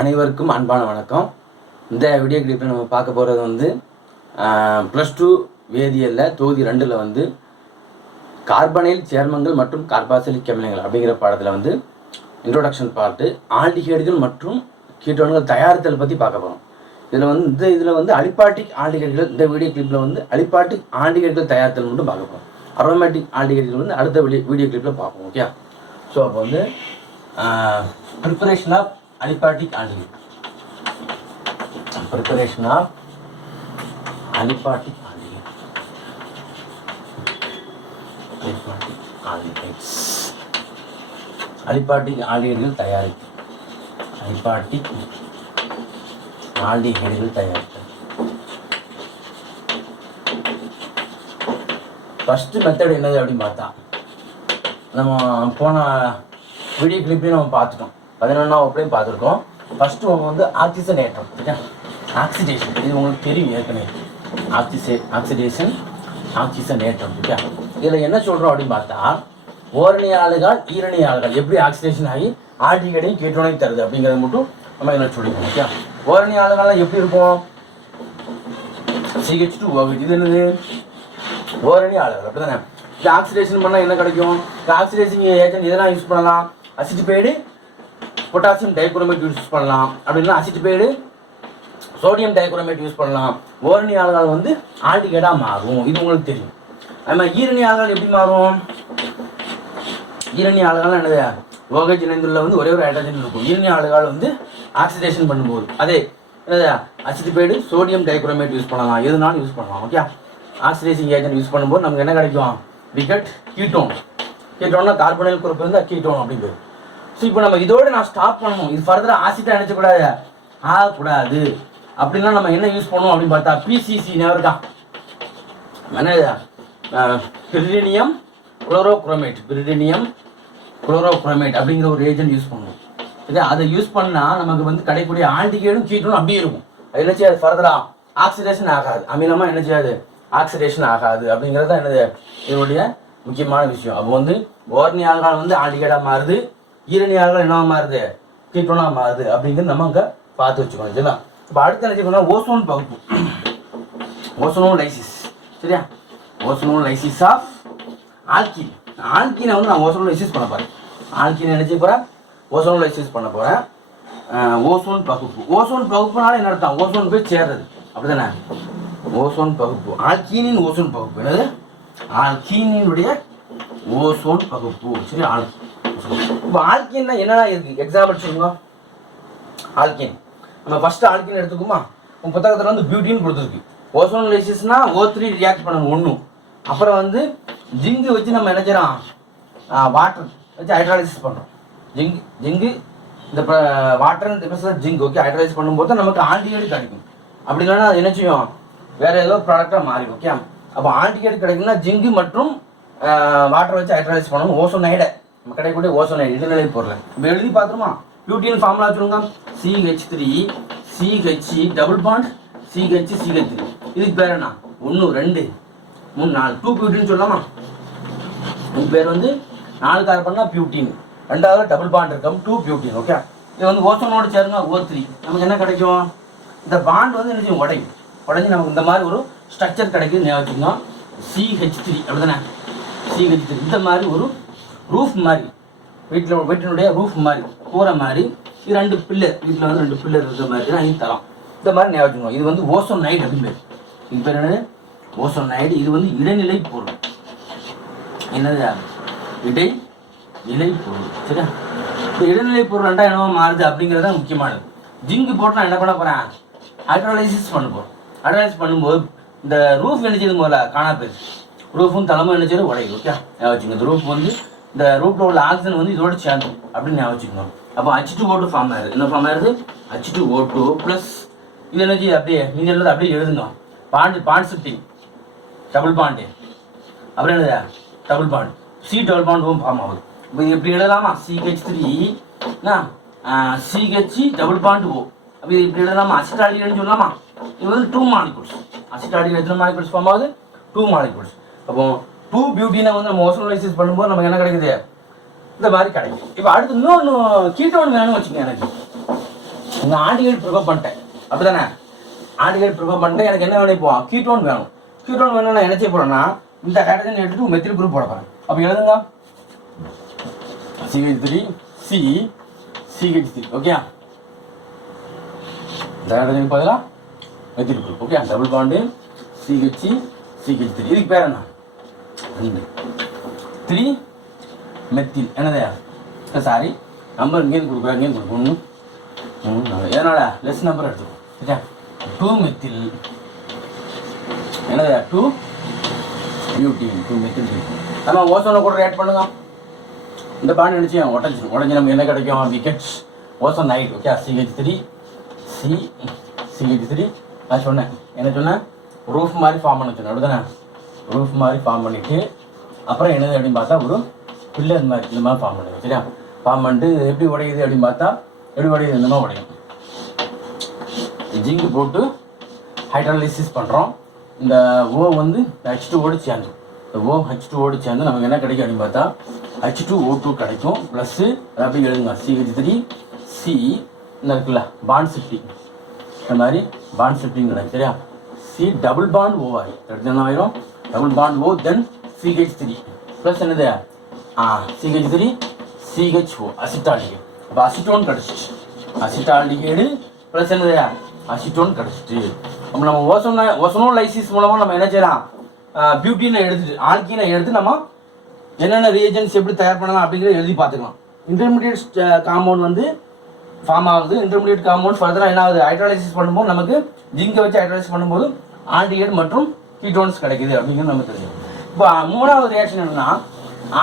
அனைவருக்கும் அன்பான வணக்கம். இந்த வீடியோ கிளிப்பில் நம்ம பார்க்க போகிறது வந்து +2 வேதியியலில் தொகுதி 2ல் வந்து கார்பனைல் சேர்மங்கள் மற்றும் கார்பாக்சிலிக் அமிலங்கள் அப்படிங்கிற பாடத்தில் வந்து இன்ட்ரோடக்ஷன் பார்ட்டு ஆல்டிகைடுகள் மற்றும் கீட்டோன்கள் தயாரித்தல் பற்றி பார்க்க போகிறோம். இதில் வந்து அலிபாட்டிக் ஆல்டிகைடுகள், இந்த வீடியோ கிளிப்பில் வந்து அலிபாட்டிக் ஆல்டிகைடுகள் தயாரித்தல் மட்டும் பார்க்க போகிறோம். அரோமேட்டிக் ஆல்டிகைடுகள் வந்து அடுத்த வீடியோ கிளிப்பில் பார்ப்போம். ஓகே. ஸோ அப்போ வந்து preparation of aliphatic aldehyde. Preparation of aliphatic aldehyde. Aliphatic aldehyde தயாரிப்பு. Aliphatic aldehyde தயாரிப்பு. ஃபர்ஸ்ட் மெத்தட் என்னது அப்படின்னு பார்த்தா, நம்ம போன வீடியோ கிளிப்லையும் நம்ம பார்த்துட்டோம். 11ஆம் வகுப்புலையும் பார்த்துருக்கோம். ஃபஸ்ட்டு அவங்க வந்து ஆக்சிஜனேற்றம், ஆக்சிடேஷன், இது உங்களுக்கு தெரியும் ஏற்கனவே. ஆக்சிடேஷன், ஆக்சிஜனேற்றம். ஓகே. இதில் என்ன சொல்கிறோம் அப்படின்னு பார்த்தா, ஓரணி ஆளுகள் ஈரணி ஆளுகள் எப்படி ஆக்சிடேஷன் ஆகி ஆல்டிகைடையும் கீட்டோனையும் தருது அப்படிங்கிறத மட்டும் நம்ம இதில் சொல்லிக்கணும். ஓகே. ஓரணி ஆளுகள்லாம் எப்படி இருக்கும்? CH2OH. இது என்னது? ஓரணி ஆளுகள். அப்படி தானே? இது ஆக்சிடேஷன் பண்ணால் என்ன கிடைக்கும்? இந்த ஆக்சிடேஷன் ஏஜென்ட் இதெல்லாம் யூஸ் பண்ணலாம். அசிட்டிபைடு பொட்டாசியம் டைகுரோமேட் யூஸ் பண்ணலாம். அப்படின்னா அசிட்டிபைடு சோடியம் டைகுரோமேட் யூஸ் பண்ணலாம். ஓரணி ஆல்கஹால் வந்து ஆல்டிகைடாக மாறும். இது உங்களுக்கு தெரியும். அது மாதிரி ஈரணி ஆல்கஹால் எப்படி மாறும்? ஈரணி ஆல்கஹால் என்னது? OH இணைந்துள்ள வந்து ஒரே ஒரு ஹைட்ரஜன் இருக்கும். ஈரணி ஆல்கஹால் வந்து ஆக்சிடேஷன் பண்ணும்போது அதே என்னது? அசிட்டிபைடு சோடியம் டைகுரோமேட் யூஸ் பண்ணலாம். எதுனாலும் யூஸ் பண்ணலாம். ஓகே. ஆக்சிடேஷன் ஏஜென்ட் யூஸ் பண்ணும்போது நமக்கு என்ன கிடைக்கும்? விகட் கீட்டோன். கீட்டோன்னா கார்பனைல் குரூப் வந்து கீட்டோன் அப்படிங்கிறது. ஸோ இப்போ நம்ம இதோடு நான் ஸ்டாப் பண்ணணும். இது ஃபர்தராக ஆசிட்டாக நினச்சக்கூடாது, ஆகக்கூடாது. அப்படின்னா நம்ம என்ன யூஸ் பண்ணுவோம் அப்படின்னு பார்த்தா, PCC இருக்கா என்ன? பிரிடினியம் குளோரோகுரோமேட். பிரிடினியம் குளோரோகுரோமேட் அப்படிங்கிற ஒரு ஏஜென்ட் யூஸ் பண்ணுவோம். இதே அதை யூஸ் பண்ணால் நமக்கு வந்து கிடைக்கக்கூடிய ஆல்டிகைடும் கீட்டோனும் அப்படியே இருக்கும். அது என்ன செய்யாது? ஃபர்தராக ஆக்சிடேஷன் ஆகாது. அமிலமாக என்ன செய்யாது? ஆக்சிடேஷன் ஆகாது. அப்படிங்கிறது தான் என்னது இதனுடைய முக்கியமான விஷயம். அப்போ வந்து ஓரணி ஆல்கஹால் வந்து ஆல்டிகைடாக மாறுது, ஈரணி ஆல்கஹால் என்னவா மாறுது? கீட்டோனாக மாறுது. அப்படிங்கிறது நம்ம அங்கே பார்த்து வச்சுக்கணும். சரிங்களா? இப்போ அடுத்து என்ன செய்யணும்? ஓசோன் பகுப்பு, ஓசோனோலைசிஸ். சரியா? ஓசோனோலைசிஸ் ஆஃப் ஆல்கீன். ஆல்கீனை வந்து நான் ஓசோனோலைசிஸ் பண்ண போகிறேன். ஆல்கீனை என்ன செய்ய போகிறேன்? ஓசோனோலைசிஸ் பண்ண போகிறேன். ஓசோன் பகுப்பு. ஓசோன் பகுப்புனால என்ன அர்த்தம்? ஓசோன் போய் சேர்றது. அப்படி தானே? ஓசோன் பகுப்பு, ஆல்கீனின் ஓசோன் பகுப்பு. என்னது? ஆல்கீனினுடைய ஓசோன் பகுப்பு. சரி. இப்போ ஆல்கீன்னா என்னென்ன இருக்குது? எக்ஸாம்பிள் சொல்லுங்க. ஆல்கீன் நம்ம ஃபஸ்ட்டு ஆல்கீன் எடுத்துக்குமா? உங்கள் புத்தகத்தில் வந்து பியூட்டின்னு கொடுத்துருக்கு. ஓசோனோலைசிஸ்னா O3 ரியாக்ட் பண்ணணும் ஒன்று. அப்புறம் வந்து ஜிங்கு வச்சு நம்ம என்ன செய்யறோம்? வாட்டர் வச்சு ஹைட்ராலிசிஸ் பண்ணுறோம். ஜிங்கு இந்த வாட்டர் ஜிங்க். ஓகே. ஹைட்ராலிசிஸ் பண்ணும்போது நமக்கு ஆல்டிகைடு கிடைக்கும். அப்படி இல்லைன்னா அது என்ன செய்யும்? வேறு ஏதோ ப்ராடக்டாக மாறி. ஓகே. அப்போ ஆல்டிகைடு கிடைக்குன்னா ஜிங்கு மற்றும் வாட்டர் வச்சு ஹைட்ராலிசிஸ் பண்ணணும். ஓசோனைடை நம்ம கிடைக்கக்கூடிய ஓசோனைடு இடைநிலை பொருள். இப்போ எழுதி பார்த்துருமா? பியூட்டின் ஃபார்முலா சொல்லுங்க. CH3 CH double bond CH3. இதுக்கு பேர் என்ன? 1 2 3 4 2 பியூட்டின் சொல்லலாமா? இதுக்கு பேர் வந்து 4 கார்பன்னா பியூட்டின், 2வது டபுள் பாண்ட் இருக்கும் 2 பியூட்டின். ஓகே. இது வந்து ஓசோனோடு சேருங்க O3. நமக்கு என்ன கிடைக்கும்? இந்த பாண்ட் வந்து என்ன செய்யும்? உடஞ்சி நமக்கு இந்த மாதிரி ஒரு ஸ்ட்ரக்சர் கிடைக்குது. ஞாபகம் CH3. அப்படி தானே? CH3 இந்த மாதிரி ஒரு ரூஃப் மாதிரி, வீட்டினுடைய ரூஃப் மாதிரி, கூரை மாதிரி. இது 2 பில்லர், வீட்டில் வந்து 2 பில்லர் இருக்கிற மாதிரி தான் இது தரோம். இந்த மாதிரி ஞாபகம். இது வந்து ஓசோனைடு அப்படின்னு பேர். இது பேர் என்னது? ஓசோனைடு. இது வந்து இடைநிலை பொருள். என்னது? இடைநிலை பொருள். சரியா? இந்த இடைநிலை பொருள் ரெண்டா என்னவா மாறுது அப்படிங்கிறது தான் முக்கியமானது. ஜிங்கு போட்டு நான் என்ன பண்ண போகிறேன்? ஹைட்ராலைசிஸ் பண்ண போகிறோம். ஹைட்ராலைசிஸ் பண்ணும்போது இந்த ரூஃப் என்ன செய்யுது? முதல்ல காணா போயிடுச்சு. ரூஃபும் தலைமும் என்ன செய்யுது? உடையுது. ஓகே. ஞாபகம். இந்த ரூஃப் வந்து இந்த ரூஃபில் உள்ள ஆக்சிஜன் வந்து இதோடு சேர்ந்துடும் அப்படின்னு ஞாபகம். அப்போ H2O2 ஃபார்ம் ஆயிருது. என்ன ஃபார்ம் ஆயிருது? H2O2 ப்ளஸ் இது என்ன செய்யுது? அப்படியே மீதி எழுது, அப்படியே எழுதுங்க. Bond shifting, double bond. அப்புறம் என்னது? Double bond, C double bond form ஆகுது. இப்போ இது எப்படி எழுதலாமா? CH3 CH double bond O. அப்போ இது இப்படி எழுதலாமா? அசிட்டால்டிகைடுன்னு சொல்லலாமா? இது வந்து 2 மாலிகூல்ஸ். அசிட்டால்டிகைடு எத்தனை மாலிகூல்ஸ் ஃபார்ம் ஆகுது? 2 மாலிகூல்ஸ். அப்போ 2 பியூட்டினை வந்து நம்ம ஓசோனோலைசிஸ் பண்ணும்போது நமக்கு என்ன கிடைக்குது? இந்த மாதிரி கிடைக்கும். இப்போ அடுத்து இன்னொன்று கீட்டோன் வேணும்னு வச்சுக்கோங்க. எனக்கு இந்த ஆல்டிஹைட் ப்ரிப்பேர் பண்ணிட்டேன் அப்படிதானே. ஆல்டிஹைட் ப்ரிப்பேர் பண்ணிட்டு எனக்கு என்ன வேணும் இப்போ கீட்டோன் வேணும். கீட்டோன் வேணும் நான் என்ன செய்ய போகிறேன்னா இந்த ஹைட்ரஜன் எடுத்துட்டு மெத்தில் குரூப் போட போகிறேன். அப்போ எழுதுங்க CH3 C CH3 ஓகே. இந்த ஹைட்ரஜனுக்கு பதிலாக methyl group okay. Double bond CH CH3 இதுக்கு பேர் என்ன 3 மெத்தில் என்னது சாரி நம்பர் இங்கேருந்து கொடுக்குறேன் இங்கேருந்து கொடுக்கணும். எதனால லெஸ் நம்பர் எடுத்துக்கணும் சரியா. 2 மெத்தில் என்னது 2 பியூட்டின் 2 மெத்தில் பியூட்டின். நம்ம ஓசோனை கூட ஆட் பண்ணுங்க. இந்த பாண்ட் நினச்சி உடஞ்சி நமக்கு என்ன கிடைக்கும் wickets ozone night okay. CH3 CH3 நான் சொன்னேன் என்ன சொன்னேன் ரூஃப் மாதிரி ஃபார்ம் பண்ண சொன்னேன் அப்படிதானே. ரூஃப் மாதிரி ஃபார்ம் பண்ணிவிட்டு அப்புறம் என்னது அப்படின்னு பார்த்தா ஒரு பில்லர் மாதிரி இந்த மாதிரி ஃபார்ம் பண்ணுங்க சரியா. ஃபார்ம் பண்ணிட்டு எப்படி உடையுது அப்படின்னு பார்த்தா எப்படி உடையுது இந்த மாதிரி உடையும். ஜிங்க் போட்டு ஹைட்ராலிசிஸ் பண்ணுறோம். இந்த ஓ வந்து H2ஓடு சேர்ந்து இந்த O H2ஓடு சேர்ந்து நமக்கு என்ன கிடைக்கும் அப்படின்னு பார்த்தா H2O2 கிடைக்கும். ப்ளஸ்ஸு அதை அப்படி எழுதுங்க CH3 C இந்த இருக்குல்ல பாண்ட் ஷிஃப்டிங் இந்த மாதிரி பாண்ட் ஷிஃப்டிங் கிடைக்கும் சரியா. C டபுள் பாண்ட் O ஆகி அடுத்து என்ன ஆயிரும் டபுள் பாண்ட் O தென் CH3 ப்ளஸ் என்னது CH3 CHO அசிட்டால்டிகேட். அப்போ அசிட்டோன் கிடச்சிச்சு அசிட்டால்டிகேடு ப்ளஸ் என்னது அசிட்டோன் கிடச்சிட்டு. அப்போ நம்ம ஓசோனோலைசிஸ் மூலமாக நம்ம என்ன செய்யலாம் பியூட்டினை எடுத்துட்டு ஆல்கீனை எடுத்து நம்ம என்னென்ன ரியேஜன்ஸ் எப்படி தயார் பண்ணலாம் அப்படிங்கிறத எழுதி பார்த்துக்கலாம். இன்டர்மீடியட் காம்பவுண்ட் வந்து ஃபார்ம் ஆகுது. இன்டர்மீடியட் காம்பவுண்ட் ஃபர்தராக என்ன ஆகுது ஹைட்ராலிசிஸ் பண்ணும்போது நமக்கு ஜிங்கை வச்சு ஹைட்ராலிசிஸ் பண்ணும்போது ஆல்டிஹைட் மற்றும் கீட்டோன்ஸ் கிடைக்குது அப்படிங்கிறது நமக்கு தெரியும். இப்போ மூணாவது ரியாக்ஷன் என்னன்னா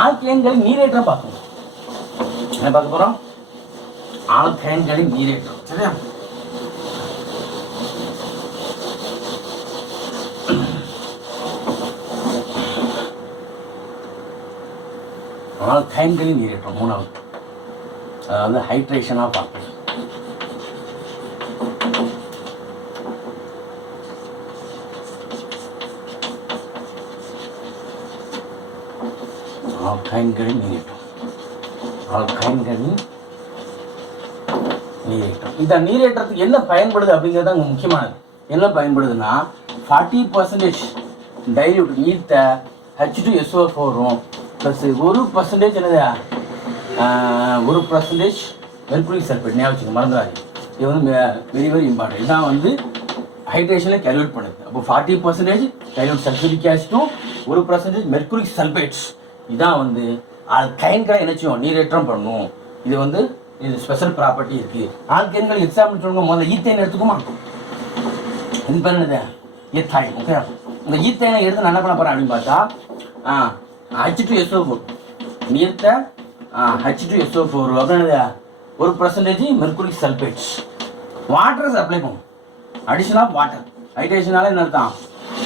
ஆல்கைன்களின் நீரேற்றம் பார்க்கணும். என்ன பார்க்க போகிறோம் ஆல்கைன்களின் நீரேற்றம் சரியா. ஆல்கைன்களின் நீரேற்றம் மூணாவது அதாவது ஹைட்ரேஷனாக பார்க்கணும். ஆல்கைன்களின் நீரேற்றம் ஆல்கைன்களின் நீரேற்றம். இந்த நீரேற்றத்துக்கு என்ன பயன்படுது அப்படிங்கிறது அங்கே முக்கியமானது. என்ன பயன்படுதுன்னா 40% டைல்யூட் நீர்த்த H2SO4 ப்ளஸ் 1% என்னது 1% மெர்குரிக் சல்ஃபேட் ஞாபகம் வச்சுங்க மறந்துடாது. இது வந்து வெரி வெரி இம்பார்ட்டன்ட். இதான் வந்து ஹைட்ரேஷனை கேல்குலேட் பண்ணுது. அப்போ 40% டைல்யூட் சல்ஃபூரிக் ஆசிட்டும் 1% மெர்குரிக் சல்ஃபேட்ஸ் இதான் வந்து ஆல்கைன்களை என்னச்சும் நீரேற்றம் பண்ணும். இது வந்து இது ஸ்பெஷல் ப்ராப்பர்ட்டி இருக்குது. ஆல்கைன்கள் எக்ஸாம்பிள் சொல்லுங்க. முதல்ல ஈத்தைன் எடுத்துக்குமா. இது பேர் என்னது எத்தாயின் ஓகே. இந்த ஈத்தைனை எடுத்து நான் என்ன பண்ண போகிறேன் அப்படின்னு பார்த்தா H2SO4 நீர்த்த H2SO4 அப்படின்னது 1% mercuric sulphates water supply பண்ணும். அடிஷன் ஆஃப் வாட்டர் ஹைட்ரேஷனால என்ன அர்த்தம்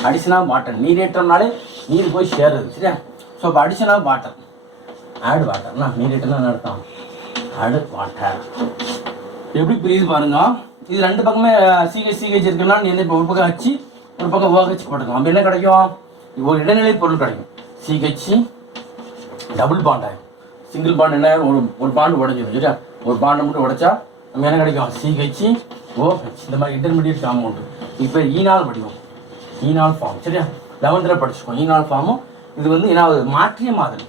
அடிஷன் ஆஃப் வாட்டர் நீரேற்றம்னாலே நீர் போய் சேருது சரியா. ஸோ இப்போ அடிஷன் ஆஃப் வாட்டர் ஆட் வாட்டர்னா நீரேற்றம்னா என்ன அர்த்தம் ஆட் வாட்டர். எப்படி புரியுது பாருங்க. இது ரெண்டு பக்கமே சிஹெச் இருக்குன்னா நீ இப்போ ஒரு பக்கம் வச்சு ஒரு பக்கம் OH போட்டுக்கலாம். அப்போ என்ன கிடைக்கும் ஒரு இடைநிலை பொருள் கிடைக்கும். CH டபுள் பாண்ட் ஆகும். சிங்கிள் பாண்ட் என்ன ஒரு பாண்டு உடஞ்சிடும் சரியா. ஒரு பாண்டை மட்டும் உடைச்சா நம்ம என்ன கிடைக்கும் CHOH இந்த மாதிரி இன்டர்மீடியட் காம்பவுண்டு. இப்போ ஈனால் வடிவம் ஈனால் ஃபார்ம் சரியா. 11th படிச்சுக்கோம் ஈனால் ஃபார்மும். இது வந்து என்ன மாற்றிய மாதல்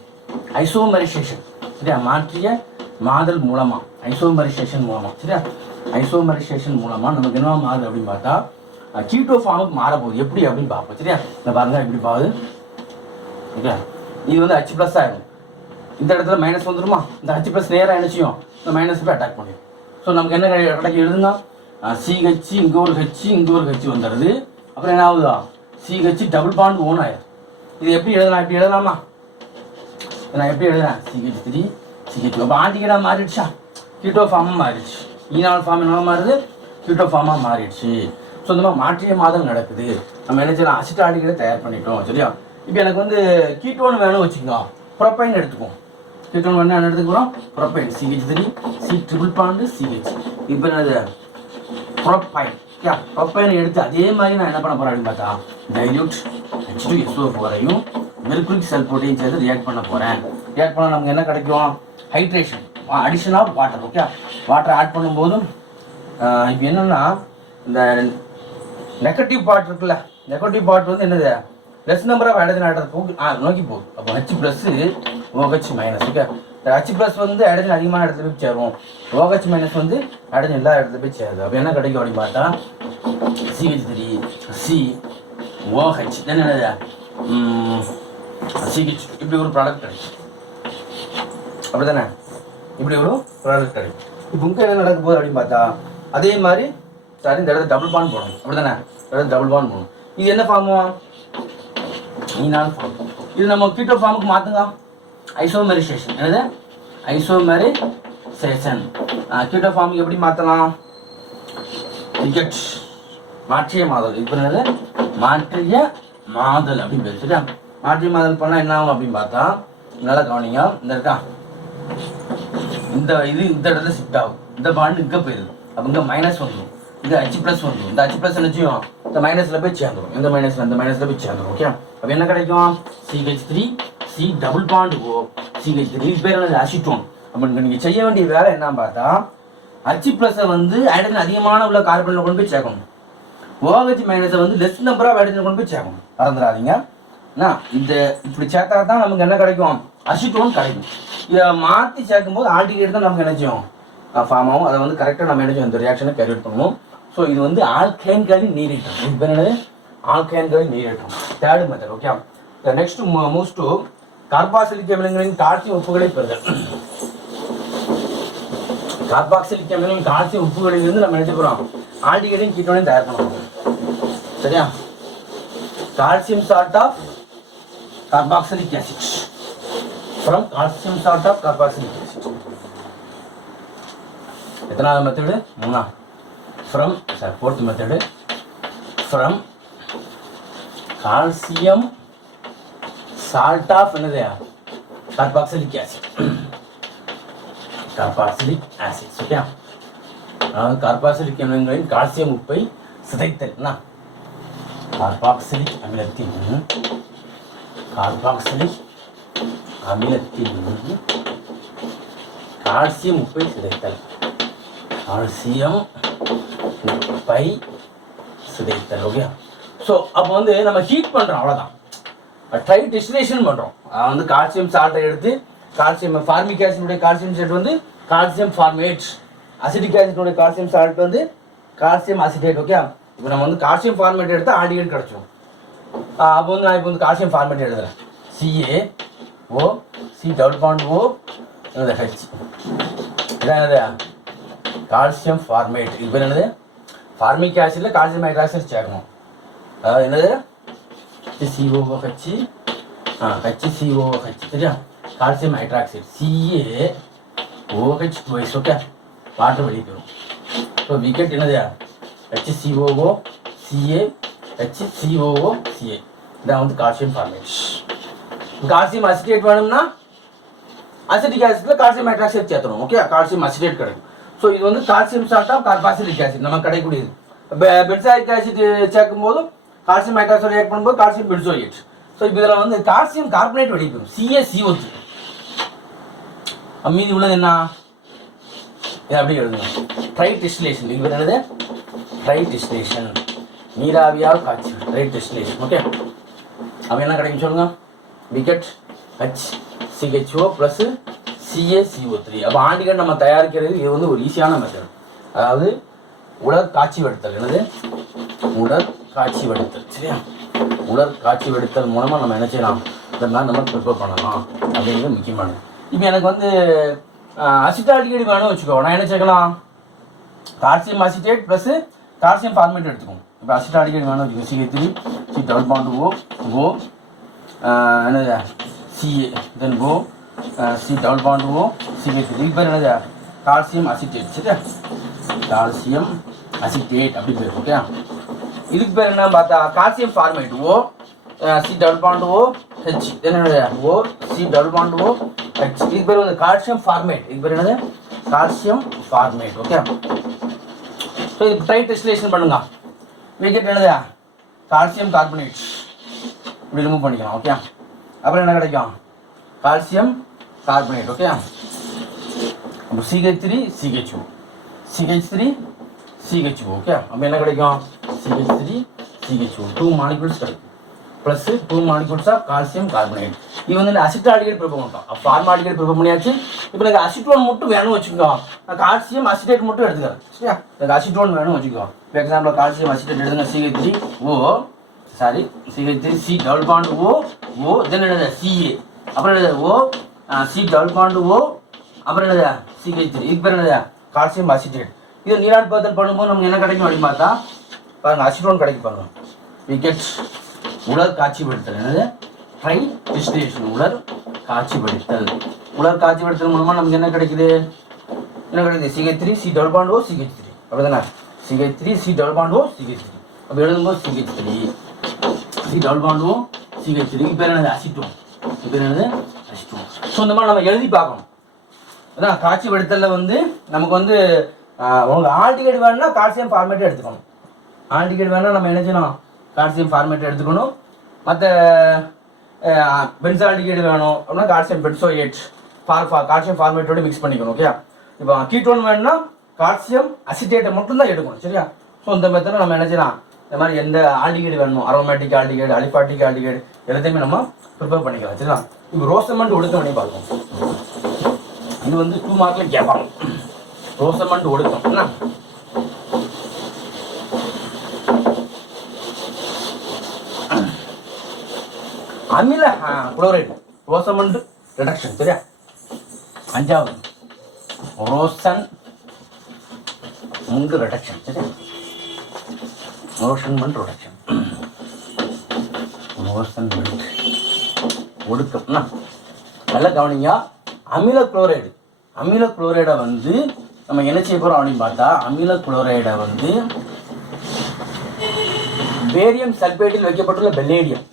ஐசோமரைசேஷன் சரியா. மாற்றிய மாதல் மூலமாக ஐசோமரைசேஷன் மூலமாக சரியா. ஐசோமரைசேஷன் மூலமாக நமக்கு என்ன மாறுது அப்படின்னு பார்த்தா கீட்டோ ஃபார்முக்கு மாறப்போகுது. எப்படி அப்படின்னு பார்ப்போம் சரியா. இந்த பாருங்க எப்படி பாகுது ஓகே. இது வந்து H+ ஆகிடும். இந்த இடத்துல மைனஸ் வந்துடுமா. இந்த H+ நேராக என்ன செய்யும் இந்த மைனஸ் போய் அட்டாக் பண்ணிடும். ஸோ நமக்கு என்ன கிடைக்கும் எழுதுங்க CH இங்கே ஒரு H இங்கே ஒரு H வந்துடுது. அப்புறம் என்ன ஆகுதா CH டபுள் பாண்ட் ஓன் ஆயிடும். இது எப்படி எழுதலாம் எப்படி எழுதலாமா நான் எப்படி எழுதுறேன் CH3 CH2. அப்போ ஆன்டிகேடாக மாறிடுச்சா கீட்டோ ஃபார்மாக மாறிடுச்சு. ஈனால் ஃபார்ம் என்ன மாறுது கீட்டோ ஃபார்மாக மாறிடுச்சு. ஸோ இந்த மாதிரி மாற்றிய மாதம் நடக்குது. நம்ம என்ன செய்யலாம் அசிட்டால்டிகேடை தயார் பண்ணிட்டோம் சரியா. இப்போ எனக்கு வந்து கீட்டோன் வேணும் வச்சுக்கோங்க. ப்ரோப்பைன் எடுத்துக்குவோம். கீட்டோன் வேணும் என்ன எடுத்துக்கிறோம் propyne CH3 C triple bond CH. இப்போ என்னது ப்ரோப்பைன் ப்ரோப்பைனை எடுத்து அதே மாதிரி நான் என்ன பண்ண போகிறேன் அப்படின்னு பார்த்தா டைல்யூட் H2SO4 மெர்குரிக் சல்ஃபேட்டையும் சேர்த்து ரியாக்ட் பண்ண போகிறேன். ரியாக்ட் பண்ணால் நமக்கு என்ன கிடைக்கும் hydration addition of water okay. Water add பண்ணும்போதும் இப்போ என்னென்னா இந்த நெகட்டிவ் பார்ட் இருக்குல்ல, நெகட்டிவ் பார்ட் வந்து என்னது ப்ளஸ் நம்பர் ஆஃப் ஹைட்ரஜன் ஆட்டத்தை நோக்கி போகுது. அப்போ H plus OH minus. Okay, H plus வந்து ஹைட்ரஜன் அதிகமான இடத்துல போய் சேரும், OH மைனஸ் வந்து ஹைட்ரஜன் எல்லா இடத்துல போய் சேருது. அப்போ என்ன கிடைக்கும் அப்படின்னு பார்த்தா CH3 COH என்னது CH இப்படி ஒரு ப்ராடக்ட் கிடைக்கும். அப்படி தானே, இப்படி ஒரு ப்ராடக்ட் கிடைக்கும். இப்போ இங்கே என்ன நடக்க போகுது அப்படின்னு பார்த்தா அதே மாதிரி சரி இந்த இடத்துல டபுள் பாண்ட் போடணும். அப்படி தானே, டபுள் பாண்ட் போடணும். இது என்ன ஃபார்மு? ஈனால் ஃபார்ம். இது நம்ம கீட்டோ ஃபார்முக்கு மாற்றுங்க. ஐசோமெரிசேஷன். என்னது ஐசோமெரிசேஷன். கீட்டோ ஃபார்முக்கு எப்படி மாற்றலாம்? டிக்கெட் மாற்றிய மாதல். இப்போ என்னது மாற்றிய மாதல் அப்படின்னு பேர். சரியா, மாற்றிய மாதல் பண்ணால் என்ன ஆகும் அப்படின்னு பார்த்தா நல்லா கவனிங்க. இந்த இருக்கா இந்த இது இந்த இடத்துல ஷிஃப்ட் ஆகும். இந்த பாண்டு இங்கே போயிடுது. அப்போ இங்கே மைனஸ் வந்துடும், இங்கே H ப்ளஸ் வந்துடும். இந்த H ப்ளஸ் என்ன செய்யும்? இந்த மைனஸில் போய் சேர்ந்துடும். இந்த மைனஸில் போய் சேர்ந்துடும். ஓகே, அப்போ என்ன கிடைக்கும்? CH3 C double bond O CH3. இது பேர் என்னது? அசிட்டோன். அப்போ நீங்கள் செய்ய வேண்டிய வேலை என்னன்னு பார்த்தா H ப்ளஸை வந்து ஹைட்ரஜன் அதிகமான உள்ள கார்பனில் கொண்டு போய் சேர்க்கணும். OH மைனஸை வந்து லெஸ் நம்பர் ஆஃப் ஹைட்ரஜன் கொண்டு போய் சேர்க்கணும். மறந்துடாதீங்க. இந்த இப்படி சேர்த்தா தான் நமக்கு என்ன கிடைக்கும்? அசிட்டோன் கிடைக்கும். இதை மாற்றி சேர்க்கும்போது ஆல்டிகேட் தான் நமக்கு என்ன செய்யும்? ஃபார்ம் ஆகும். அதை வந்து கரெக்டாக நம்ம என்ன செய்யும்? இந்த ரியாக்ஷனை கேரி அவுட் பண்ணுவோம். ஸோ இது வந்து ஆல்கைன்களின் நீரேற்றம். இது பேர் என்னது? ஆல்கைன்களின் நீரேற்றம். Third method. Okay, next moves to carboxylic அமிலங்களின் கால்சியம் உப்புகளை பெறுதல். கார்பாக்சிலிக் அமிலங்களின் கால்சியம் உப்புகளிலிருந்து நம்ம என்ன போகிறோம்? ஆல்டிகேட்டையும் கீட்டோனையும் தயார் பண்ணுவோம். சரியா, calcium salt of carboxylic acid from calcium salt of carboxylic acid. எத்தனாவது மெத்தடு? மூணா. from fourth method from calcium salt of என்னது? carboxylic acid. carboxylic acid. சரியா, அதாவது கார்பாக்சிலிக் அமிலங்களின் கால்சியம் உப்பை சிதைத்தல். கார்பாக்சிலிக் அமிலத்தின் கால்சியம் உப்பை சிதைத்தல். கால்சியம் உப்பை சிதைத்தல். ஓகே, ஸோ அப்போ வந்து நம்ம ஹீட் பண்ணுறோம், அவ்வளோதான். ட்ரை டிஸ்டிலேஷன் பண்ணுறோம். வந்து கால்சியம் சால்ட்டை எடுத்து கால்சியம் ஃபார்மிக் ஆசிடுடைய கால்சியம் சால்ட் வந்து கால்சியம் ஃபார்மேட், அசிட்டிக் ஆசிடுடைய கால்சியம் சால்ட் வந்து கால்சியம் அசிட்டேட். ஓகே, இப்போ நம்ம வந்து கால்சியம் ஃபார்மேட் எடுத்தால் ஆல்டிகேட் கிடச்சிடும். அப்போ வந்து நான் இப்போ வந்து கால்சியம் ஃபார்மேட் எழுதுறேன். CaO C double bond O என்னது H. இதான் என்னது? Calcium format. இது பேர் என்னது? ஃபார்மிக் ஆசிடில் கால்சியம் ஹைட்ராக்சைடு சேர்க்கணும். அதாவது என்னது? HCOOH HCOOH. சரியா, calcium hydroxide CaOH twice. Okay, water வெளியே போயிடும். ஸோ விக்கெட் என்னது? HCOO CA HCOO CA. இதான் வந்து கால்சியம் ஃபார்மேட். கால்சியம் அசிட்டேட் வேணும்னா அசிட்டிக் ஆசிடில் கால்சியம் ஹைட்ராக்சைடு சேர்த்தணும். ஓகே, கால்சியம் அசிட்டேட் கிடைக்கும். ஸோ இது வந்து calcium salt of carboxylic acid நமக்கு கிடைக்கக்கூடியது. பென்சாயிக் ஆசிட் சேர்க்கும் போதும் கால்சியம் ஹைட்ராக்சைடு ரியாக்ட் பண்ணும்போது கால்சியம் பென்சோயேட். ஸோ இப்போ இதில் வந்து கால்சியம் கார்பனேட் வெளியே போயிடும். CaCO3. மீதி உள்ளது என்ன? இதை அப்படியே எழுதுங்க. Try distillation. இது என்னது? Try distillation. நீராவியால் காய்ச்சி ட்ரை டிஸ்டிலேஷன். ஓகே, அப்போ என்ன கிடைக்கும் சொல்லுங்க? Wicket HCHO plus CaCO3. அப்போ ஆண்டிகன் நம்ம தயாரிக்கிறது இது வந்து ஒரு ஈஸியான மெத்தட். அதாவது உலர் காட்சி வெடுத்தல். என்னது? உலர் காட்சி வெடுத்தல். சரியா, உலர் காட்சி வெடுத்தல் மூலமாக நம்ம என்ன செய்யலாம்? இதெல்லாம் நம்ம ப்ரிப்பேர் பண்ணலாம் அப்படிங்கிறது முக்கியமானது. இப்போ எனக்கு வந்து அசிட்டால்டிகைடு வேணும்னு வச்சுக்கோ, நான் என்ன சேர்க்கலாம்? Calcium acetate plus calcium format எடுத்துக்கோங்க. இப்போ அசிட்டால்டிகைடு வேணும்னு வச்சுக்கோ. CH3 C double bond O என்னது? CA தென் O C double bond O CH3. இது பேர் என்னது? Calcium acetate. சரியா, கால்சியம் அசிட்டேட் அப்படி பேர். ஓகே, இதுக்கு பேர் என்ன பார்த்தா calcium format O C double bond O H என்னது? O C double bond O H. இதுக்கு பேர் வந்து கால்சியம் ஃபார்மேட். இதுக்கு பேர் என்னது? Calcium format. ஓகே, ஸோ இது ட்ரை டிஸ்டிலேஷன் பண்ணுங்க. விக்கெட் என்னது? கால்சியம் கார்பனேட் இப்படி ரிமூவ் பண்ணிக்கலாம். ஓகே, அப்புறம் என்ன கிடைக்கும்? Calcium carbonate. ஓகே, அப்போ CH3 CHO CH3 CH2 okay. அப்போ என்ன கிடைக்கும்? CH3 CH2 2 மாலிகூல்ஸ் கிடைக்கும். Plus 2 molecules of calcium carbonate. இது வந்து அசிட்டால்டிகைடு ப்ரிப்பேர் பண்ணிட்டோம். ஃபார்மால்டிகைடு ப்ரிப்பேர் பண்ணியாச்சு. இப்போ எனக்கு அசிட்டோன் மட்டும் வேணும்னு வச்சுக்கோ. நான் கால்சியம் அசிட்டேட் மட்டும் எடுத்துக்கிறேன். சரியா? எனக்கு அசிட்டோன் வேணும்னு வச்சுக்கோ. இப்போ எக்ஸாம்பிள் கால்சியம் அசிட்டேட் எடுத்துங்க. CH3O sorry CH3 C double bond O தென் என்னது CA அப்புறம் என்னது O C double bond O அப்புறம் என்னது CH3 இது பேர் என்னது கால்சியம் அசிட்டேட். இது நீராட் பதல் பண்ணும்போது நமக்கு என்ன கிடைக்கும் அப்படின்னு பார்த்தா பாருங்க அசிட்டோன் கிடைக்கும் பாருங்க. விக்கெட் உலர் காட்சிப்படுத்தல் என்னது ட்ரை டிஸ்டிலேஷன் உலர் காட்சிப்படுத்தல். உலர் காட்சிப்படுத்தல் மூலமாக நமக்கு என்ன கிடைக்குது? என்ன கிடைக்குது? CH3 C double bond O CH3 அப்படிதானே? CH3 C double bond O CH3 அப்போ எழுதும்போது CH3 C double bond O CH3 இது பேர் என்னது அசிட்டோன். இது பேர் என்னது அசிட்டோன். ஸோ இந்த மாதிரி நம்ம எழுதி பார்க்கணும். அதான் காட்சிப்படுத்தலில் வந்து நமக்கு வந்து உங்களுக்கு ஆல்டிகைடு வேணும்னா கால்சியம் ஃபார்மேட்டை எடுத்துக்கணும். ஆல்டிகைடு வேணால் நம்ம என்ன செய்யணும்? கால்சியம் ஃபார்மேட்டை எடுத்துக்கணும். மற்ற பென்சால்டிகைடு வேணும் அப்படின்னா கால்சியம் பென்சோயேட் கால்சியம் ஃபார்மேட்டோடு மிக்ஸ் பண்ணிக்கணும். ஓகே. இப்போ கீட்டோன் வேணும்னா கால்சியம் அசிட்டேட்டை மட்டும்தான் எடுக்கணும். சரியா? ஸோ இந்த மெத்தடில் நம்ம என்ன செய்யலாம்? இந்த மாதிரி எந்த ஆல்டிகைடு வேணுமோ அரோமேட்டிக் ஆல்டிகைடு அலிஃபாட்டிக் ஆல்டிகைடு எல்லாத்தையுமே நம்ம ப்ரிப்பேர் பண்ணிக்கலாம். சரிங்களா? இப்போ ரோசமெண்ட் ஒடுக்கம் பண்ணி பார்ப்போம். இது வந்து 2 மார்க்கில் கேட்பாங்க. ரோசமெண்ட் ஒடுக்கம் என்ன? அமில குளோரைடு ரோசமெண்ட் ரிடக்ஷன். சரியா? 5வது ரோசன்மெண்ட் ரிடக்ஷன். சரியா? ரோசன்மெண்ட் ரிடக்ஷன் ரோசன்மெண்ட் ஒடுக்கம்னா நல்லா கவனிங்க. அமில குளோரைடை வந்து நம்ம என்ன செய்ய போகிறோம் அப்படின்னு பார்த்தா அமில குளோரைடை வந்து பேரியம் சல்பேட்டில் வைக்கப்பட்டுள்ள பெல்லேடியம்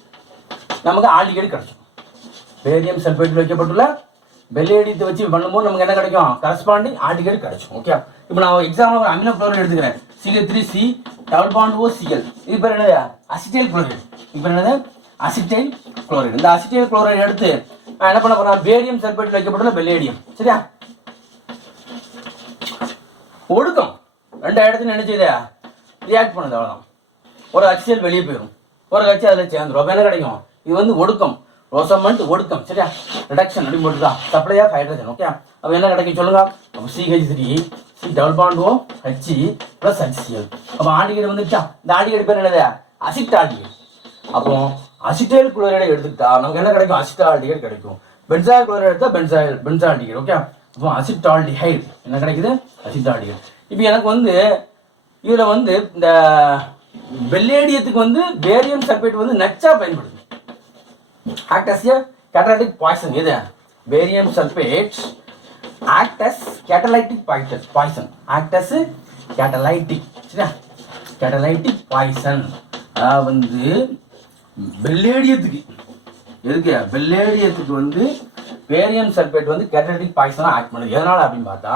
நமக்கு ஆல்டிகைடு கிடைக்கும். பேரியம் சல்பேட்டில் வைக்கப்பட்டுள்ள பெல்லேடியத்தை வச்சு பண்ணும்போது நமக்கு என்ன கிடைக்கும்? கரஸ்பாண்டிங் ஆல்டிகைடு கிடைக்கும். ஓகே. இப்போ நான் எக்ஸாம்பிள் ஒரு அமில குளோரைடு எடுத்துக்கிறேன். CH3C double bond O Cl இது பேர் என்னது அசிட்டைல் குளோரைடு. இது பேர் என்னது அசிட்டைல் குளோரைடு. இந்த அசிட்டைல் குளோரைடு எடுத்து நான் என்ன பண்ண போறேன்? பேரியம் சல்பேட்டில் வைக்கப்பட்டுள்ள பெல்லேடியம். சரியா? ஒடுக்கம் 2 இடத்துல என்ன செய்யுது? ரியாக்ட் பண்ணுது. அவ்வளோதான். ஒரு HCl வெளியே போயிடும், ஒரு HCl அதில் சேர்ந்துடும். அப்போ என்ன கிடைக்கும்? இது வந்து ஒடுக்கம் ரோசமெண்ட் ஒடுக்கம். சரியா? ரிடக்ஷன் அப்படின்னு போட்டுதா சப்ளை ஆஃப் ஹைட்ரஜன். ஓகே. அப்போ என்ன கிடைக்கும் சொல்லுங்க? அப்போ CH3 C double bond O H plus HCl. அப்போ ஆல்டிகைடு வந்துச்சா? இந்த ஆல்டிகைடு பேர் என்னது? Acid aldehyde. அப்போ அசிட்டைல் குளோரைடை எடுத்துக்கிட்டா நமக்கு என்ன கிடைக்கும்? அசிட்டால்டிகைடு கிடைக்கும். பென்சாயில் குளோரைடு எடுத்தா பென்சால்டிகைடு. ஓகே. அப்போ அசிட்டால்டிஹைடு என்ன கிடைக்குது? அசிட்டால்டிகைடு. இப்போ எனக்கு வந்து இதில் வந்து இந்த பெல்லேடியத்துக்கு வந்து பேரியம் சல்பேட் வந்து நச்சா பயன்படுது. Act as a catalytic poison. எது? Barium sulphate act as catalytic poison. Act as catalytic. சரியா? Catalytic poison. அதாவது வந்து பெல்லேடியத்துக்கு எதுக்கு? பெல்லேடியத்துக்கு வந்து பேரியம் சல்பேட் வந்து கேட்டலைட்டிக் பாய்சனாக ஆக்ட் பண்ணுது. எதனால் அப்படின்னு பார்த்தா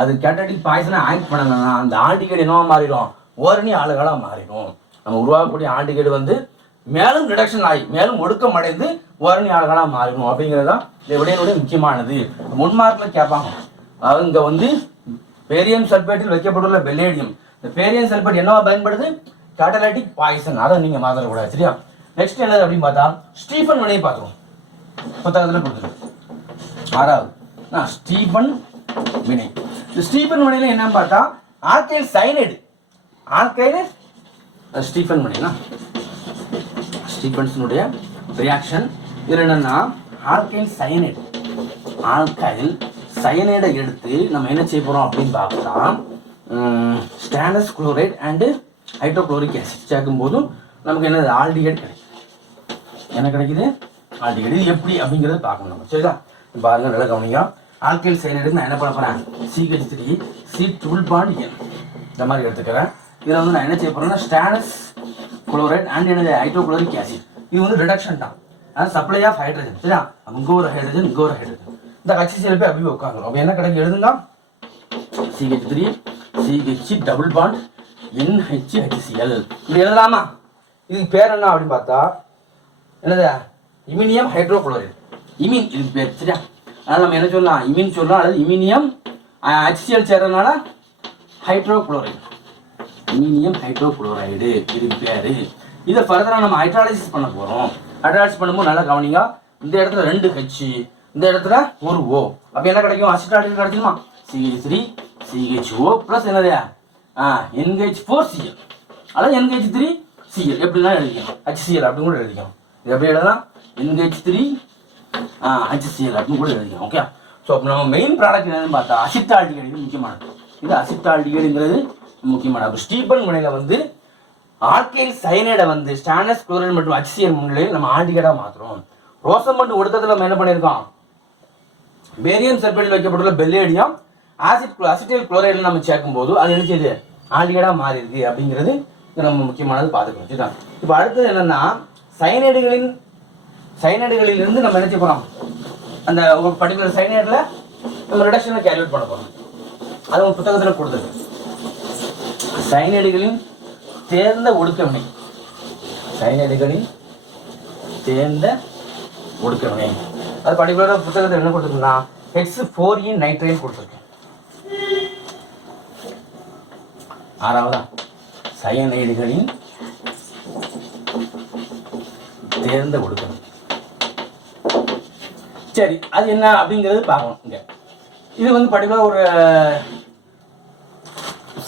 அது கேட்டலைட்டிக் பாய்சனாக ஆக்ட் பண்ணலன்னா அந்த ஆல்டிகைடு என்னவா மாறிடும்? ஓரணி ஆளுகளாக மாறிடும். நம்ம உருவாக்கக்கூடிய ஆல்டிகைடு வந்து மேலும் ரிடக்ஷன் ஆகி மேலும் ஒடுக்கம் அடைந்து ஓரணி ஆளுகளாக மாறிடும். அப்படிங்கிறது தான் இந்த விடையினுடைய முக்கியமானது. 1 மார்க்கில் கேட்பாங்க. அதாவது இங்கே வந்து பேரியம் சல்பேட்டில் வைக்கப்பட்டுள்ள பெல்லேடியம் இந்த பேரியம் சல்பேட் என்னவா பயன்படுது? Catalytic poison. அதை நீங்கள் மாற்றக்கூடாது. சரியா? நெக்ஸ்ட் என்னது அப்படின்னு பார்த்தா ஸ்டீஃபன் வினையை பார்த்துருவோம். புத்தகத்தில் கொடுத்துருவோம். 6வது ஸ்டீஃபன் வினை. இந்த ஸ்டீஃபன் வினையில் என்னன்னு பார்த்தா ஆல்கைல் சயனைடு. ஆல்கைல் ஸ்டீஃபன் வினைனா ஸ்டீஃபன்ஸினுடைய ரியாக்ஷன் இதில் என்னன்னா ஆல்கைல் சயனைடை எடுத்து நம்ம என்ன செய்ய போகிறோம் அப்படின்னு பார்த்தா stannous chloride and hydrochloric acid சேர்க்கும் போதும் நமக்கு என்னது? ஆல்டிகைடு கிடைக்கும். என்ன கிடைக்குது? ஆல்டிகைடு. இது எப்படி அப்படிங்கிறத பார்க்கணும் நம்ம. சரிதா? பாருங்க நல்லா கவனிங்க. ஆல்கைல் சயனைடு நான் என்ன பண்ண போகிறேன்? CH3 C triple bond N இந்த மாதிரி எடுத்துக்கிறேன். இதில் வந்து நான் என்ன செய்ய போகிறேன்னா ஸ்டானஸ் குளோரைட் அண்ட் என்னது ஹைட்ரோக்ளோரிக் ஆசிட். இது வந்து ரிடக்ஷன் தான். Supply of hydrogen. சரியா? இங்கே ஒரு ஹைட்ரஜன் இங்கே ஒரு ஹைட்ரஜன். இந்த HCl போய் அப்படியே உட்காந்துரும். அப்போ என்ன கிடைக்கும்? எழுதுங்க. CH3 CH double bond NH HCl. இப்படி எழுதலாமா? இதுக்கு பேர் என்ன அப்படின்னு பார்த்தா என்னது? இமினியம் ஹைட்ரோக்ளோரைடு. இமின் இதுக்கு பேர். சரியா? அதனால் நம்ம என்ன சொல்லலாம்? இமின் சொல்லலாம். அல்லது இமினியம் HCl சேர்றதுனால ஹைட்ரோக்ளோரைடு. அலுமினியம் ஹைட்ரோகுளோரைடு இது பேர். இதை ஃபர்தராக நம்ம ஹைட்ராலிசிஸ் பண்ண போகிறோம். ஹைட்ராலிசிஸ் பண்ணும்போது நல்லா கவனிங்க. இந்த இடத்துல 2 H, இந்த இடத்துல ஒரு O. அப்போ என்ன கிடைக்கும்? அசிட்டால்டிகேட் கிடைக்குமா? CH3 CHO ப்ளஸ் என்னது NH4Cl அதாவது NH3Cl எப்படிலாம் எழுதிக்கலாம், HCl அப்படின்னு கூட எழுதிக்கலாம். இது எப்படி எழுதலாம்? NH3 HCl அப்படின்னு கூட எழுதிக்கலாம். ஓகே. ஸோ அப்போ நம்ம மெயின் ப்ராடக்ட் என்னன்னு பார்த்தா அசிட்டால்டிகேட். இது முக்கியமானது. இது அசிட்டால்டிகேடுங்கிறது முக்கியமானது. அப்போ ஸ்டீபன் முனையில் வந்து ஆல்கைல் சயனைடை வந்து ஸ்டானஸ் குளோரைடு மற்றும் HCl முன்னிலையில் நம்ம ஆல்டிகேடாக மாற்றுறோம். ரோசம்பண்ட் ஒடுக்கத்தில் நம்ம என்ன பண்ணியிருக்கோம்? பேரியம் சல்பேட்டில் வைக்கப்பட்டுள்ள பெல்லேடியம் அசிட்டைல் குளோரைடில் நம்ம சேர்க்கும்போது அது என்ன செய்யுது? ஆல்டிகேடாக மாறி இருக்கு அப்படிங்கிறது நம்ம முக்கியமானது பார்த்துக்கணும். சரிதான். இப்போ அடுத்தது என்னன்னா சைனைடுகளிலிருந்து நம்ம என்ன செய்ய போகிறோம்? அந்த ஒரு பர்டிகுலர் சைனைடில் நம்ம ரிடக்ஷனில் கேல்குலேட் பண்ண போகிறோம். அது ஒரு புத்தகத்தில் கொடுத்துருக்கு. சைனைடுகளின் தேர்ந்த ஒடுக்க வினை. சைனைடுகளின் தேர்ந்த ஒடுக்க வினை அது பர்டிகுலராக புத்தகத்தில் என்ன கொடுத்துருக்குன்னா X4E நைட்ரைன் கொடுத்துருக்கு. 6வதா சயனைடுகளின் தேர்ந்த ஒடுக்க வினை. சரி, அது என்ன அப்படிங்கிறது பார்க்கணும். இங்கே இது வந்து பர்டிகுலர் ஒரு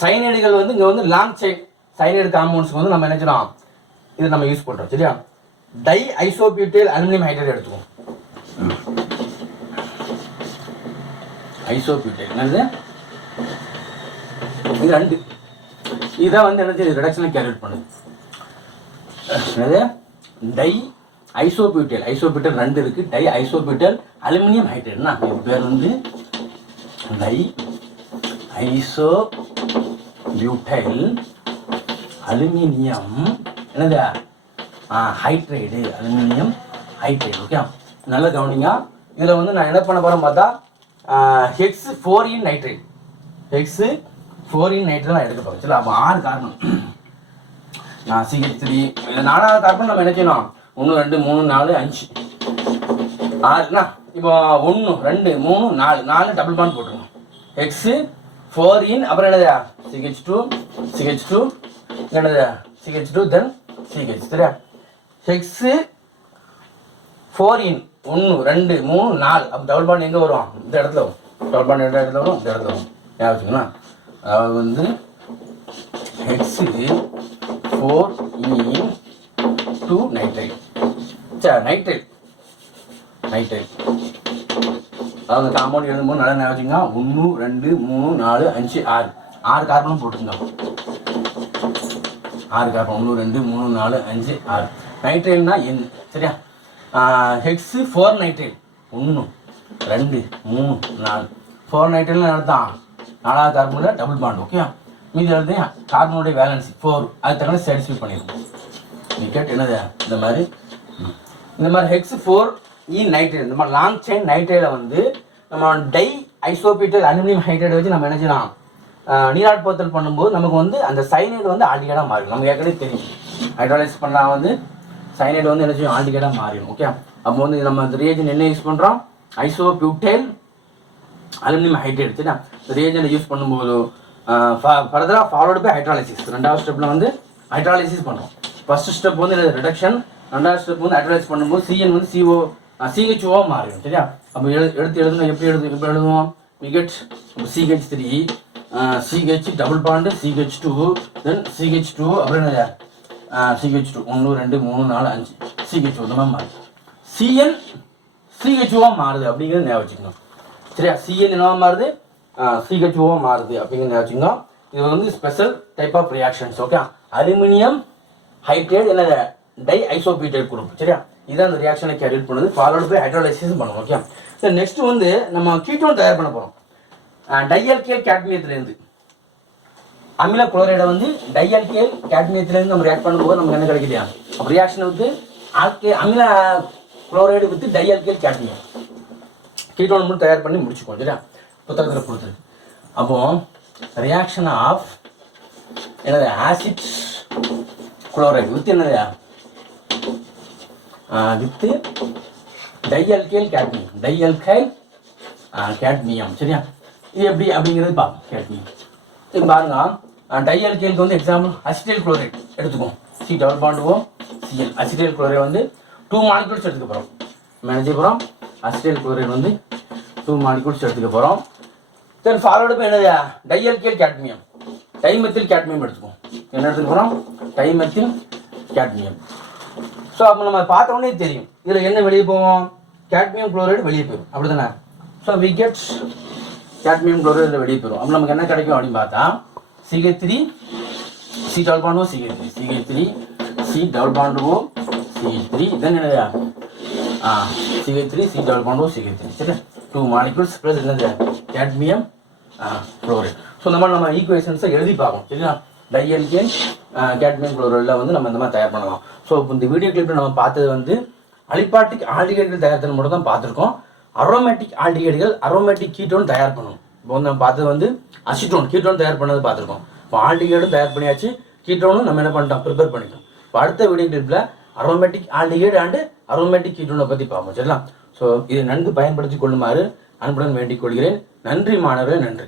சைனைடுகள் வந்து இங்கே வந்து லாங் செயின் சைனைடு காம்பவுண்ட்ஸ்க்கு வந்து நம்ம என்ன செய்யணும்? இது நம்ம யூஸ் பண்ணுறோம். சரியா? டை ஐசோபியூட்டைல் அலுமினியம் ஹைட்ரைடு எடுத்துக்குவோம். ஐசோபியூட்டைல் என்னது? இது 2 இதான் வந்து என்ன செய்யுது? ரிடக்ஷனை கேல்குலேட் பண்ணுது. என்னது? டை ஐசோபியூட்டைல் 2 இருக்கு. டை ஐசோபியூட்டைல் அலுமினியம் ஹைட்ரைடுனா இது பேர் வந்து டை ஐசோபியூட்டைல் அலுமினியம் என்னது? Hydride aluminium hydride. ஓகே, நல்லா கவனிங்க. இதில் வந்து நான் என்ன பண்ண போகிறேன் பார்த்தா X4E நைட்ரைடு. X4E நைட்ரைடு நான் எடுக்க போகிறேன். சரி, அப்போ 6 கார்பன் நான் CH3 4வது கார்பன் நம்ம என்ன செய்யணும்? 1 2 3 4 5 6னா இப்போ 1 2 3 4 டபுள் பாண்ட் போட்டுருங்க. X4E அப்புறம் என்னது? CH2 என்னது? CH2 தென் CH. சரியா? X4E 1 2 3 4 அப்போ டபுள் பாண்ட் எங்கே வரும்? இந்த இடத்துல வரும். டபுள் பாண்ட் எந்த இடத்துல வரும்? இந்த இடத்துல வரும். ஞாபகம் வச்சுக்கோங்களா? அதாவது வந்து X4E 2 நைட்ரைட். சரி, நைட்ரைட் அதாவது காம்பவுண்ட் எழுதும்போது நல்லா ஞாபகம் வச்சுக்கோங்க. 1 2 3 4 5 6 கார்பனும் போட்டுருங்க. 6 கார்பன் 1 2 3 4 5 6 நைட்ரைட்னா N. சரியா? X4 நைட்ரைட் 1 2 3 4 4 நைட்ரைட்லாம் நடத்தான் 4வது கார்பனில் டபுள் பாண்ட். ஓகே, மீதி எழுதி கார்பனுடைய வேலன்சி 4 அது தகுந்த சாட்டிஸ்ஃபை பண்ணியிருக்கோம். விக்கெட் என்னது? இந்த மாதிரி X4E நைட்ரைட் இந்த மாதிரி லாங் செயின் நைட்ரைடில் வந்து நம்ம டை ஐசோபியூட்டைல் அலுமினியம் ஹைட்ரைடை வச்சு நம்ம என்ன செய்யலாம்? நீராட்படுத்தல் பண்ணும்போது நமக்கு வந்து அந்த சைனைடு வந்து ஆல்டிகேடாக மாறிடும். நமக்கு ஏற்கனவே தெரியும் ஹைட்ராலைஸ் பண்ணால் வந்து சைனைடு வந்து என்ன செய்யும்? ஆல்டிகேடாக மாறிடும். ஓகே, அப்போ வந்து நம்ம இந்த ரியேஜன் என்ன யூஸ் பண்ணுறோம்? Isobutyl aluminium hydride. சரியா? இந்த ரியேஜனை யூஸ் பண்ணும்போது ஃபர்தராக ஃபாலோடு பை ஹைட்ராலிசிஸ். 2வது ஸ்டெப்பில் வந்து ஹைட்ராலிசிஸ் பண்ணுறோம். ஃபர்ஸ்ட் ஸ்டெப் வந்து ரிடக்ஷன், 2வது ஸ்டெப் வந்து ஹைட்ராலைஸ் பண்ணும்போது CN வந்து CHO மாறிடும். சரியா? அப்போ எடுத்து எழுதணும். எப்படி எழுதுவோம்? we get CH3 CH double bond CH2 then CH2 அப்புறம் என்ன? CH2 1 2 3 4 5 CHO இந்த மாதிரி மாறுது. CN CHO மாறுது அப்படிங்கிறது ஞாபகம் வச்சுக்கணும். சரியா? CN என்னவா மாறுது? CHO மாறுது அப்படிங்கிறது ஞாபகம் வச்சுக்கணும். இது வந்து special type of reactions. Okay, aluminium hydride என்னது? Di isobutyl group. சரியா? இதான் அந்த ரியாக்ஷனை கேரியேட் பண்ணுது. ஃபாலோடு போய் ஹைட்ராலைசிஸ் பண்ணுவோம். ஓகே, சரி, நெக்ஸ்ட் வந்து நம்ம கீட்டோன் தயார் பண்ண போகிறோம். டையல்கேல் கேட்மியத்திலேருந்து அமில குளோரைடை வந்து டையல்கேல் கேட்மியத்திலேருந்து நம்ம ரியாக்ட் பண்ணும்போது நமக்கு என்ன கிடைக்குது? அப்போ ரியாக்ஷன் வந்து அமில chloride with dialkyl cadmium ketone மட்டும் தயார் பண்ணி முடிச்சுக்கோம். சரியா? புத்தகத்தில் கொடுத்துருக்கு. அப்போ ரியாக்ஷன் ஆஃப் என்னது? ஆசிட் குளோரைடு வித் என்னது? With dialkyl cadmium. சரியா? இது எப்படி அப்படிங்கிறது பார்ப்போம். கேட்மியம் இது பாருங்க. டை ஆல்கைலுக்கு வந்து எக்ஸாம்பிள் அசிட்டைல் குளோரைட் எடுத்துக்குவோம். C double bond O Cl. Acetyl chloride வந்து 2 மாலிகூல்ஸ் எடுத்துக்க போகிறோம். நம்ம என்ன செய்ய போகிறோம்? அசிட்டைல் குளோரைட் வந்து 2 மாலிகூல்ஸ் எடுத்துக்க போகிறோம். தென் ஃபார்வர்டு போய் என்னது? Tie alkyl cadmium, dimethyl cadmium எடுத்துக்குவோம். என்ன எடுத்துக்க போகிறோம்? Dimethyl cadmium. ஸோ அப்போ நம்ம பார்த்த உடனே தெரியும் இதில் என்ன வெளியே போவோம்? கேட்மியம் குளோரைடு வெளியே போயிடும், அப்படி தானே? So we get cadmium chloride வெளியே போயிடும். அப்போ நமக்கு என்ன கிடைக்கும் அப்படின்னு பார்த்தா CH3 C double bond O CH3 CH3 C double bond O CH3 then என்னது? CH3 C double bond O CH3 சரி, 2 molecules plus என்னது? Cadmium chloride. ஸோ இந்த மாதிரி நம்ம ஈக்குவேஷன்ஸை எழுதி பார்க்கணும் சரிங்களா? டை ஆல்கைல் கேட்மியம் குளோரைடில் வந்து நம்ம இந்த மாதிரி தயார் பண்ணலாம். ஸோ இப்போ இந்த வீடியோ கிளிப்பில் நம்ம பார்த்தது வந்து அலிபாட்டிக் ஆல்டிகைடுகள் தயாரித்தல் மட்டும் தான் பார்த்துருக்கோம். அரோமேட்டிக் ஆல்டிகைடுகள் அரோமேட்டிக் கீட்டோன் தயார் பண்ணணும். இப்போ வந்து நம்ம பார்த்தது வந்து அசிட்டோன் கீட்டோன் தயார் பண்ணது பார்த்துருக்கோம். இப்போ ஆல்டிகைடும் தயார் பண்ணியாச்சு, கீட்டோனும் நம்ம என்ன பண்ணிட்டோம்? ப்ரிப்பேர் பண்ணிட்டோம். இப்போ அடுத்த வீடியோ கிளிப்பில் அரோமேட்டிக் ஆல்டிகைடு அண்டு அரோமேட்டிக் கீட்டோனை பற்றி பார்ப்போம் சரிங்களா? ஸோ இதை நன்கு பயன்படுத்தி கொள்ளுமாறு அன்புடன் வேண்டிக் கொள்கிறேன். நன்றி மாணவர்களே, நன்றி.